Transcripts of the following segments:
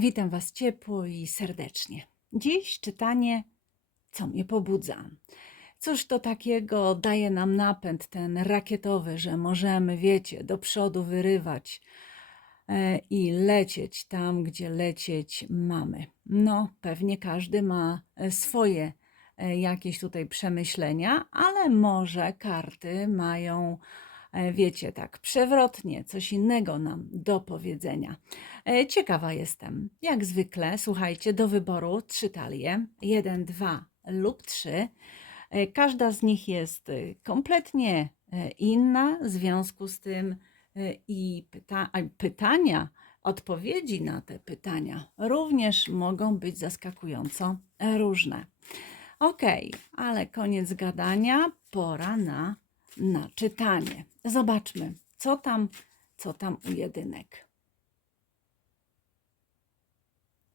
Witam Was ciepło i serdecznie. Dziś czytanie, co mnie pobudza. Cóż to takiego daje nam napęd ten rakietowy, że możemy, wiecie, do przodu wyrywać e, i lecieć tam, gdzie lecieć mamy. No, pewnie każdy ma e, swoje e, jakieś tutaj przemyślenia, ale może karty mają, wiecie, tak przewrotnie, coś innego nam do powiedzenia. E, Ciekawa jestem. Jak zwykle, słuchajcie, do wyboru trzy talie: jeden, dwa lub trzy. E, Każda z nich jest e, kompletnie e, inna, w związku z tym e, i pyta pytania, odpowiedzi na te pytania również mogą być zaskakująco różne. Ok, ale koniec gadania, pora na, na czytanie. Zobaczmy, co tam, co tam u jedynek.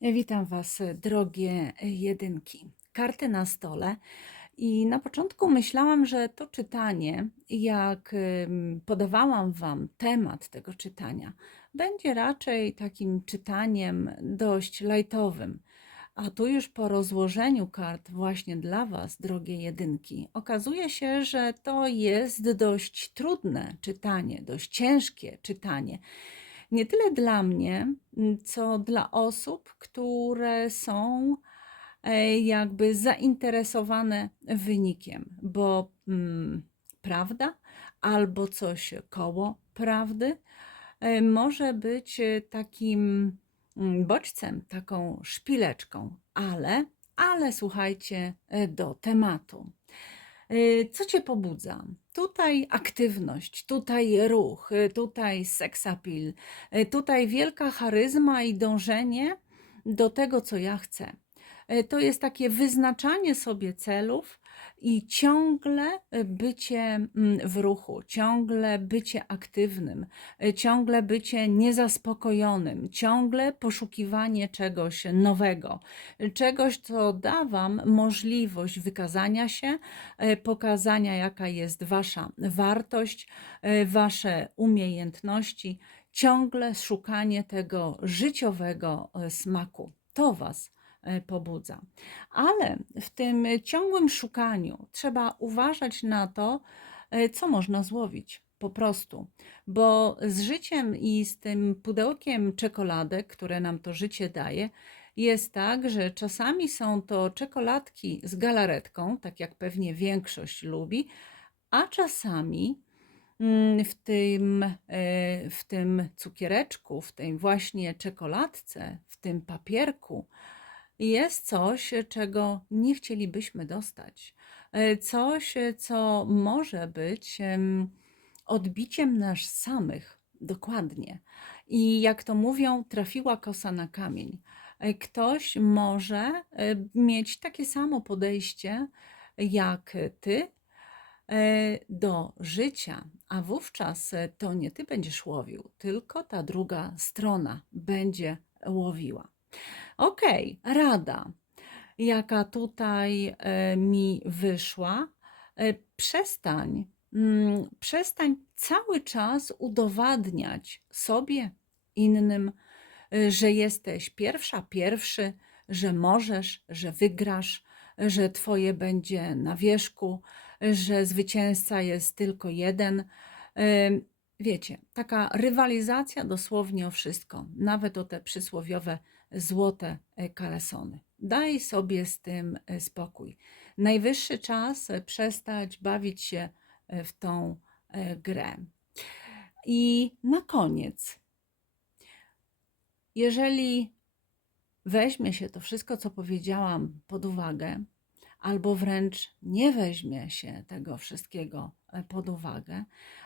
Witam Was, drogie jedynki. Karty na stole. I na początku myślałam, że to czytanie, jak podawałam Wam temat tego czytania, będzie raczej takim czytaniem dość lajtowym. A tu już po rozłożeniu kart właśnie dla Was, drogie jedynki, okazuje się, że to jest dość trudne czytanie, dość ciężkie czytanie. Nie tyle dla mnie, co dla osób, które są e, jakby zainteresowane wynikiem, bo mm, prawda albo coś koło prawdy e, może być e, takim bodźcem, taką szpileczką, ale, ale słuchajcie, e, do tematu. Y, Co Cię pobudza? Tutaj aktywność, tutaj ruch, y, tutaj y, tutaj wielka charyzma i dążenie do tego, co ja chcę. To jest takie wyznaczanie sobie celów i ciągle y, bycie mm, w ruchu, ciągle bycie aktywnym, y, ciągle bycie niezaspokojonym, ciągle poszukiwanie czegoś nowego, y, czegoś, co da Wam możliwość wykazania się, pokazania, jaka jest Wasza wartość, Wasze umiejętności, ciągle szukanie tego życiowego smaku. To Was pobudza. Ale w tym ciągłym szukaniu trzeba uważać na to, e, co można złowić. Po prostu, bo z życiem i z tym pudełkiem czekoladek, które nam to życie daje, jest tak, że czasami są to czekoladki z galaretką, tak jak pewnie większość lubi, a czasami mm, w tym, e, w tym cukiereczku, w tej właśnie czekoladce, w tym papierku jest coś, czego nie chcielibyśmy dostać. E, Coś, co może być em, odbiciem nas samych, dokładnie. I jak to mówią, trafiła kosa na kamień. E, Ktoś może e, mieć takie samo podejście jak ty do życia, a wówczas to nie ty będziesz łowił, tylko ta druga strona będzie łowiła. Okej, rada, jaka tutaj e, mi wyszła. E, Przestań, mm, przestań cały czas udowadniać sobie, innym, y, że jesteś pierwsza, pierwszy, że możesz, że wygrasz, że twoje będzie na wierzchu, że zwycięzca jest tylko jeden. Wiecie, taka rywalizacja dosłownie o wszystko, nawet o te przysłowiowe złote e, kalesony. Daj sobie z tym e, spokój. Najwyższy czas e, przestać bawić się w tą grę. I na koniec, jeżeli weźmie się to wszystko, co powiedziałam, pod uwagę, albo wręcz nie weźmie się tego wszystkiego pod uwagę,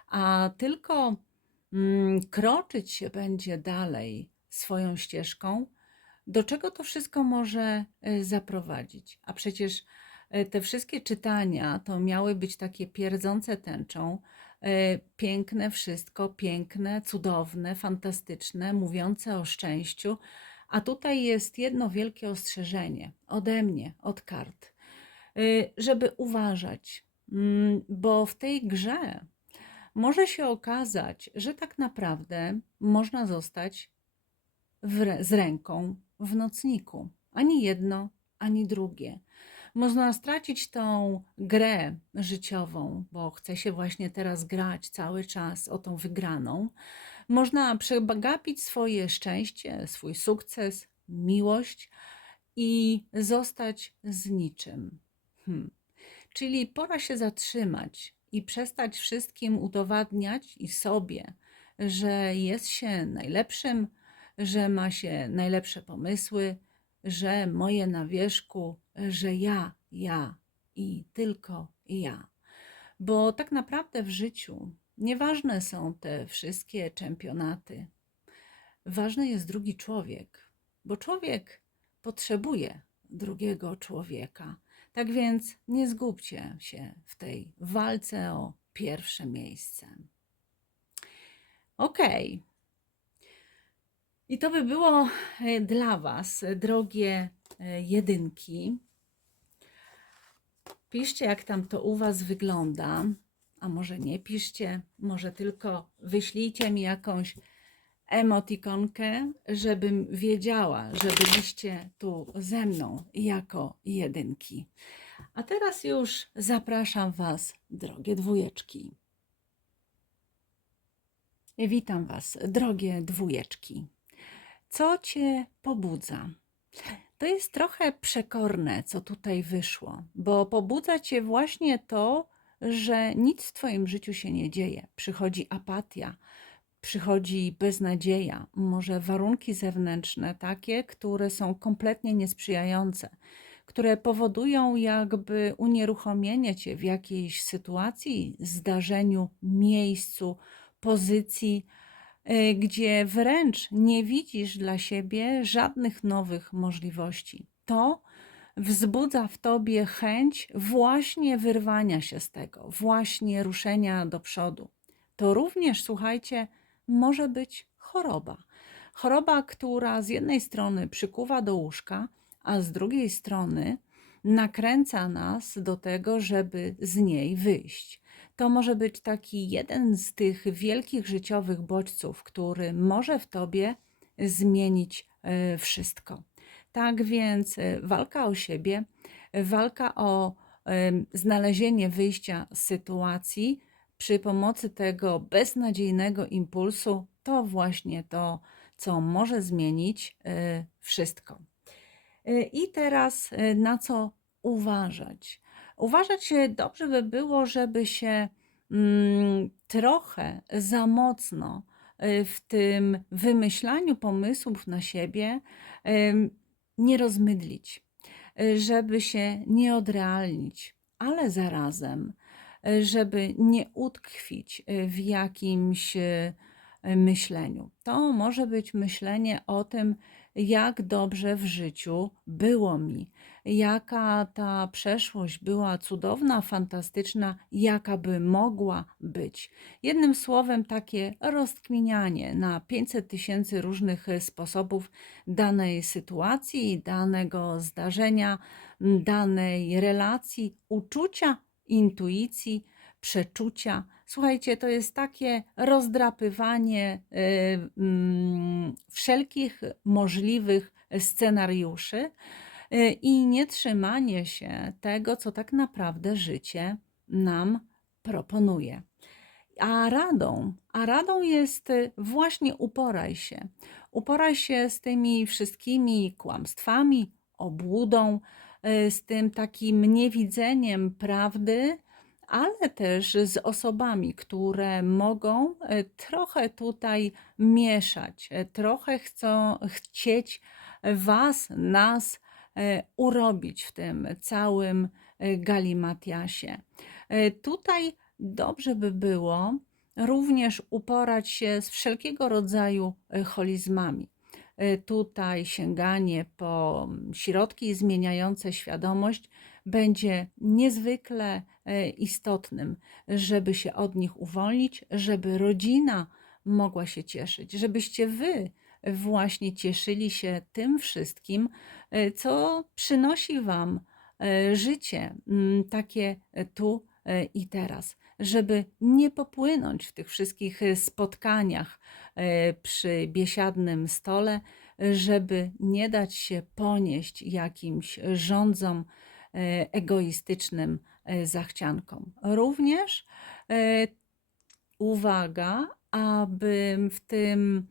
a tylko mm, kroczyć się będzie dalej swoją ścieżką, do czego to wszystko może e, zaprowadzić? A przecież e, te wszystkie czytania to miały być takie pierdzące tęczą, e, piękne wszystko, piękne, cudowne, fantastyczne, mówiące o szczęściu. A tutaj jest jedno wielkie ostrzeżenie ode mnie, od kart, y, żeby uważać, mm, bo w tej grze może się okazać, że tak naprawdę można zostać w, z ręką w nocniku. Ani jedno, ani drugie. Można stracić tą grę życiową, bo chce się właśnie teraz grać cały czas o tą wygraną. Można przegapić swoje szczęście, swój sukces, miłość i zostać z niczym. Hmm. Czyli pora się zatrzymać i przestać wszystkim udowadniać i sobie, że jest się najlepszym, że ma się najlepsze pomysły, że moje na wierzchu, że ja, ja i tylko ja. Bo tak naprawdę w życiu nieważne są te wszystkie czempionaty. Ważny jest drugi człowiek, bo człowiek potrzebuje drugiego człowieka. Tak więc nie zgubcie się w tej walce o pierwsze miejsce. Okej. Okay. I to by było e, dla Was, drogie e, jedynki. Piszcie, jak tam to u Was wygląda. A może nie piszcie, może tylko wyślijcie mi jakąś emotikonkę, żebym wiedziała, że byliście tu ze mną jako jedynki. A teraz już zapraszam Was, drogie dwójeczki. Witam Was, drogie dwójeczki. Co Cię pobudza? To jest trochę przekorne, co tutaj wyszło, bo pobudza Cię właśnie to, że nic w Twoim życiu się nie dzieje. Przychodzi apatia, przychodzi beznadzieja, może warunki zewnętrzne takie, które są kompletnie niesprzyjające, które powodują jakby unieruchomienie cię w jakiejś sytuacji, zdarzeniu, miejscu, pozycji, gdzie wręcz nie widzisz dla siebie żadnych nowych możliwości. To wzbudza w tobie chęć właśnie wyrwania się z tego, właśnie ruszenia do przodu. To również, słuchajcie, może być choroba. Choroba, która z jednej strony przykuwa do łóżka, a z drugiej strony nakręca nas do tego, żeby z niej wyjść. To może być taki jeden z tych wielkich życiowych bodźców, który może w tobie zmienić e, wszystko. Tak więc e, walka o siebie, walka o znalezienie wyjścia z sytuacji przy pomocy tego beznadziejnego impulsu, to właśnie to, co może zmienić e, wszystko. I teraz na co uważać? Uważać dobrze by było, żeby się mm, trochę za mocno w tym wymyślaniu pomysłów na siebie nie rozmydlić, żeby się nie odrealnić, ale zarazem, żeby nie utkwić w jakimś myśleniu. To może być myślenie o tym, jak dobrze w życiu było mi, jaka ta przeszłość była cudowna, fantastyczna, jaka by mogła być. Jednym słowem, takie rozkminianie na 500 tysięcy różnych sposobów danej sytuacji, danego zdarzenia, danej relacji, uczucia, intuicji, przeczucia. Słuchajcie, to jest takie rozdrapywanie y, mm, wszelkich możliwych scenariuszy y, i nie trzymanie się tego, co tak naprawdę życie nam proponuje. A radą, a radą jest właśnie uporaj się. Uporaj się z tymi wszystkimi kłamstwami, obłudą, y, z tym takim niewidzeniem prawdy, ale też z osobami, które mogą e, trochę tutaj mieszać, e, trochę chcą chcieć Was, nas e, urobić w tym całym galimatiasie. Tutaj dobrze by było również uporać się z wszelkiego rodzaju holizmami. Tutaj sięganie po środki zmieniające świadomość będzie niezwykle e, istotnym, żeby się od nich uwolnić, żeby rodzina mogła się cieszyć, żebyście wy właśnie cieszyli się tym wszystkim, e, co przynosi wam e, życie, takie tu i teraz, żeby nie popłynąć w tych wszystkich spotkaniach przy biesiadnym stole żeby nie dać się ponieść jakimś rządzom egoistycznym e, zachciankom. Również e, uwaga, aby w tym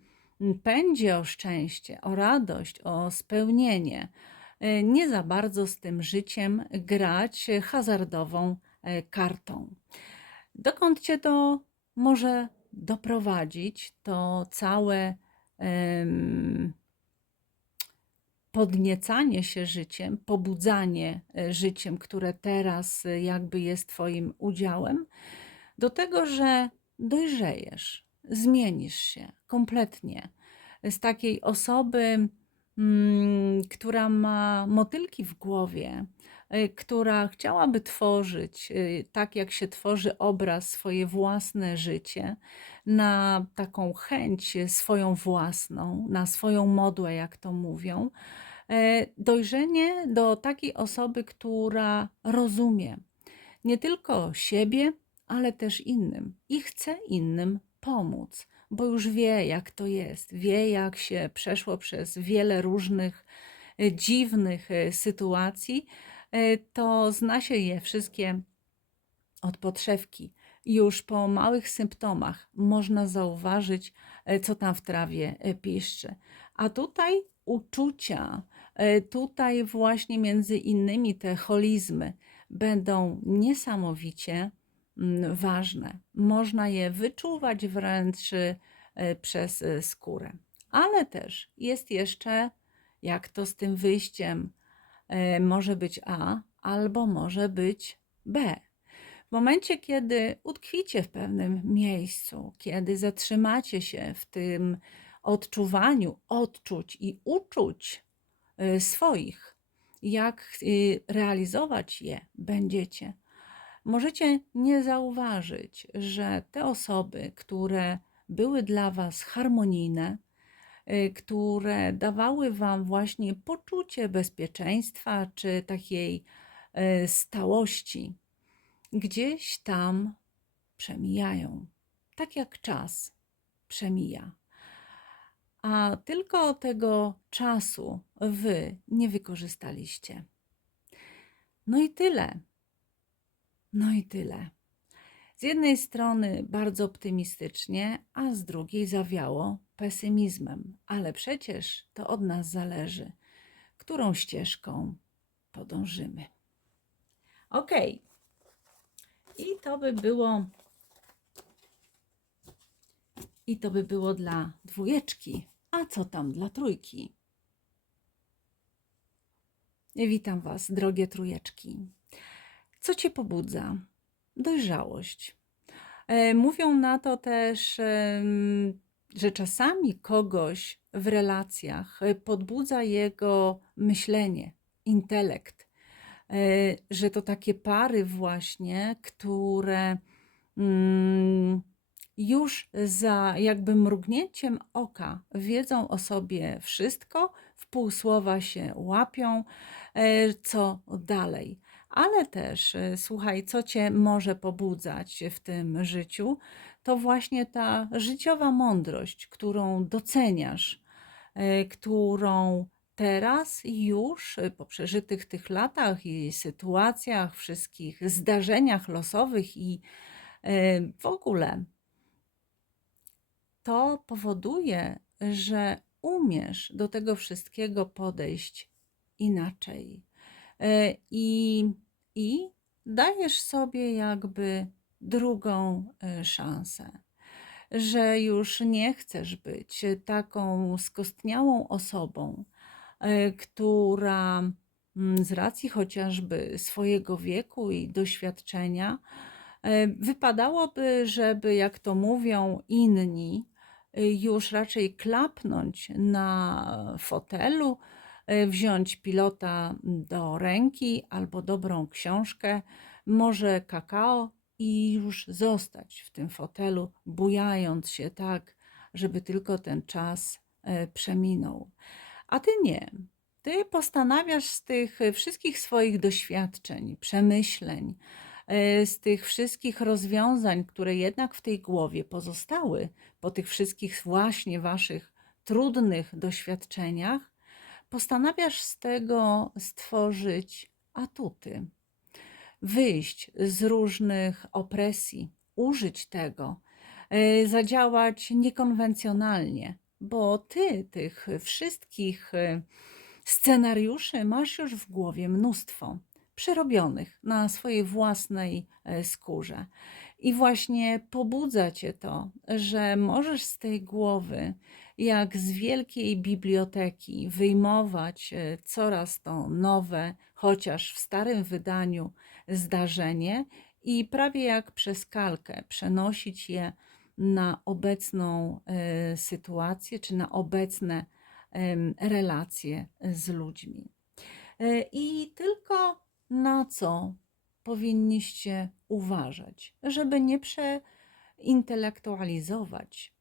pędzie o szczęście, o radość, o spełnienie, nie za bardzo z tym życiem grać hazardową kartą. Dokąd cię to może doprowadzić, to całe podniecanie się życiem, pobudzanie e, życiem, które teraz e, jakby jest Twoim udziałem, do tego, że dojrzejesz, zmienisz się kompletnie. Z takiej osoby, mm, która ma motylki w głowie, która chciałaby tworzyć, y, tak jak się tworzy obraz, swoje własne życie, na taką chęć swoją własną, na swoją modłę, jak to mówią. E, dojrzenie do takiej osoby, która rozumie nie tylko siebie, ale też innym i chce innym pomóc bo już wie, jak to jest, wie, jak się przeszło przez wiele różnych dziwnych sytuacji, to zna się je wszystkie od podszewki. Już po małych symptomach można zauważyć, co tam w trawie piszczy. A tutaj uczucia, tutaj właśnie między innymi te holizmy będą niesamowicie Mm, ważne. Można je wyczuwać wręcz przez skórę. Ale też jest jeszcze, jak to z tym wyjściem, może być A albo może być B. W momencie, kiedy utkwicie w pewnym miejscu, kiedy zatrzymacie się w tym odczuwaniu odczuć i uczuć swoich, jak realizować je będziecie, możecie nie zauważyć, że te osoby, które były dla Was harmonijne, które dawały Wam właśnie poczucie bezpieczeństwa czy takiej y, stałości, gdzieś tam przemijają, tak jak czas przemija. A tylko tego czasu Wy nie wykorzystaliście. No i tyle. No i tyle. Z jednej strony bardzo optymistycznie, a z drugiej zawiało pesymizmem, ale przecież to od nas zależy, którą ścieżką podążymy. Ok. I to by było. I to by było dla dwójeczki. A co tam dla trójki? Witam Was, drogie trójeczki. Co cię pobudza? Dojrzałość. E, mówią na to też, że czasami kogoś w relacjach podbudza jego myślenie, intelekt, e, że to takie pary, właśnie, które mm, już za jakby mrugnięciem oka wiedzą o sobie wszystko, w pół słowa się łapią, e, co dalej ale też y, słuchaj, co cię może pobudzać w tym życiu, to właśnie ta życiowa mądrość, którą doceniasz, y, którą teraz już y, po przeżytych tych latach i sytuacjach, wszystkich zdarzeniach losowych i w ogóle to powoduje, że umiesz do tego wszystkiego podejść inaczej. I i dajesz sobie jakby drugą e, szansę, że już nie chcesz być taką skostniałą osobą, e, która mm, z racji chociażby swojego wieku i doświadczenia e, wypadałoby, żeby, jak to mówią inni, już raczej klapnąć na fotelu, wziąć pilota do ręki albo dobrą książkę, może kakao i już zostać w tym fotelu, bujając się tak, żeby tylko ten czas e, przeminął. A ty nie. Ty postanawiasz z tych wszystkich swoich doświadczeń, przemyśleń, z tych wszystkich rozwiązań, które jednak w tej głowie pozostały po tych wszystkich właśnie waszych trudnych doświadczeniach, postanawiasz z tego stworzyć atuty, wyjść z różnych opresji, użyć tego, y, zadziałać niekonwencjonalnie, bo ty tych wszystkich y, scenariuszy masz już w głowie mnóstwo, przerobionych na swojej własnej e, skórze. I właśnie pobudza cię to, że możesz z tej głowy, jak z wielkiej biblioteki, wyjmować e, coraz to nowe, chociaż w starym wydaniu, zdarzenie i prawie jak przez kalkę przenosić je na obecną e, sytuację czy na obecne relacje z ludźmi. I tylko na co powinniście uważać, żeby nie przeintelektualizować,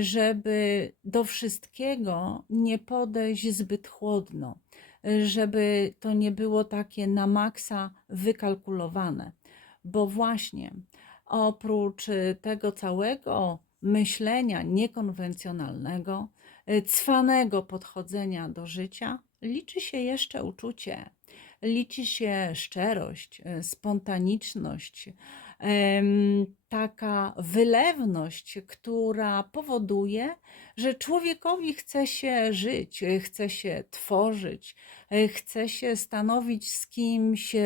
żeby do wszystkiego nie podejść zbyt chłodno, żeby to nie było takie na maksa wykalkulowane, bo właśnie oprócz tego całego myślenia niekonwencjonalnego, e, cwanego podchodzenia do życia, liczy się jeszcze uczucie, liczy się szczerość, e, spontaniczność, taka wylewność, która powoduje, że człowiekowi chce się żyć, e, chce się tworzyć, e, chce się stanowić z kimś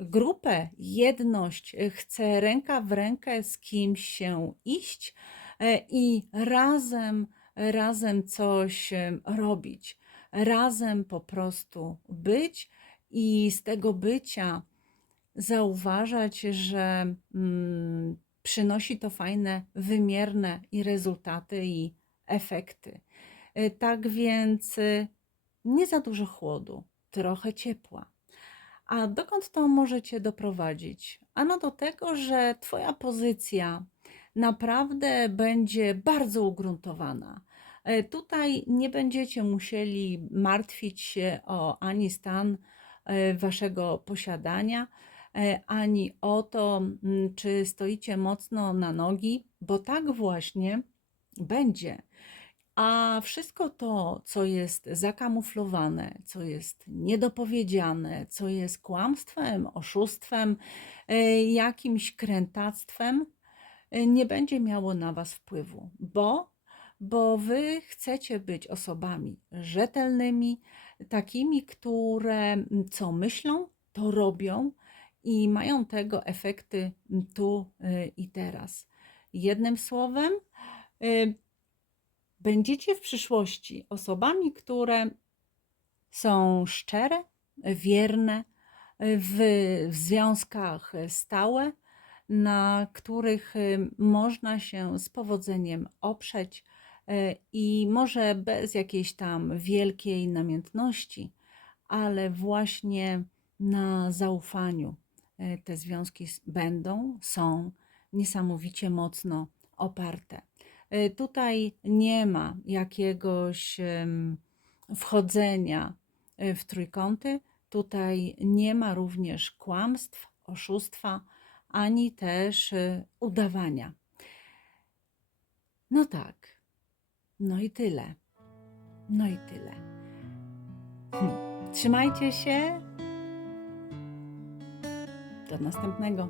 grupę, jedność, chce ręka w rękę z kimś się iść i razem, razem coś robić, razem po prostu być i z tego bycia zauważać, że mm, przynosi to fajne, wymierne i rezultaty i efekty. E, Tak więc e, nie za dużo chłodu, trochę ciepła. A dokąd to może Cię doprowadzić? Ano do tego, że Twoja pozycja naprawdę będzie bardzo ugruntowana. E, Tutaj nie będziecie musieli martwić się o ani stan Waszego posiadania, e, ani o to, czy stoicie mocno na nogi, bo tak właśnie będzie. A wszystko to, co jest zakamuflowane, co jest niedopowiedziane, co jest kłamstwem, oszustwem, e, jakimś krętactwem, e, nie będzie miało na Was wpływu, bo, bo Wy chcecie być osobami rzetelnymi, takimi, które mm, co myślą, to robią i mają tego efekty mm, tu e, i teraz. Jednym słowem, e, będziecie w przyszłości osobami, które są szczere, wierne, w, w związkach stałe, na których y, można się z powodzeniem oprzeć y, i może bez jakiejś tam wielkiej namiętności, ale właśnie na zaufaniu y, te związki będą, są niesamowicie mocno oparte. Y, Tutaj nie ma jakiegoś wchodzenia w trójkąty, tutaj nie ma również kłamstw, oszustwa, ani też udawania. No tak, no i tyle. No i tyle. Hm. Trzymajcie się. Do następnego.